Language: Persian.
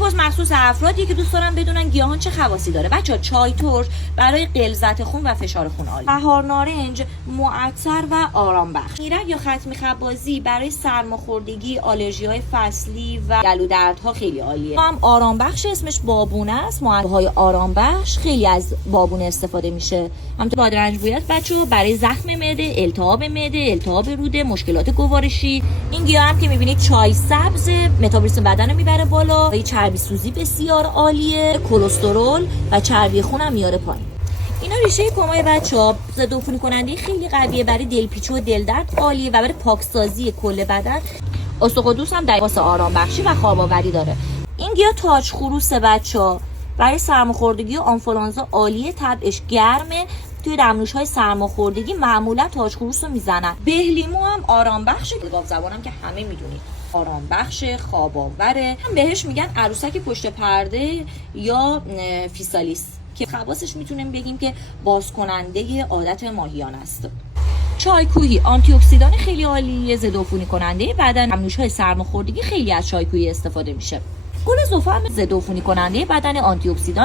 پست مخصوص افرادی که دوست دارن بدونن گیاهان چه خواصی داره. بچه‌ها چای ترش برای غلظت خون و فشار خون عالی. بهار نارنج معطر و آرام بخش. میرک یا ختمی خبازی برای سرماخوردگی، آلرژی‌های فصلی و گلو دردها خیلی عالیه. هم آرام بخش، اسمش بابونه است. معدن‌های آرام بخش خیلی از بابونه استفاده میشه. همونطور بادرنج بویت بچه‌ها برای زخم معده، التهاب معده، التهاب روده، مشکلات گوارشی. این گیاه هم که می‌بینید چای سبز، متابولیسم بدن رو میبره بالا، چربی سوزی بسیار عالیه، کلسترول و چربی خون هم میاره پایین. اینا ریشه پمای بچه‌ها ضد عفونی کننده خیلی قویه، برای دلپیچی و دل درد عالیه و برای پاکسازی کل بدن. اسطقدوس هم در واسه آرام بخشی و خواب آوری داره. این گیاه تاج خروس بچه‌ها برای سرماخوردگی و آنفولانزا عالیه، طبعش گرمه. توی دمنوش‌های سرماخوردگی معمولا تاج خروس رو میزنن. بهلیمو هم آرام بخشه، گاو زبانم که همه میدونید آرام بخش، خواب آوره. هم بهش میگن عروسک پشت پرده یا فیسالیس که خواصش میتونیم بگیم که باز کننده عادت ماهیان است. چای کوهی آنتی اکسیدان خیلی عالیه، ضد عفونی کننده بدن. دمنوش‌های سرماخوردگی خیلی از چای کوهی استفاده میشه. گل زوفا هم ضد عفونی کننده بدن، آنتی اکسیدان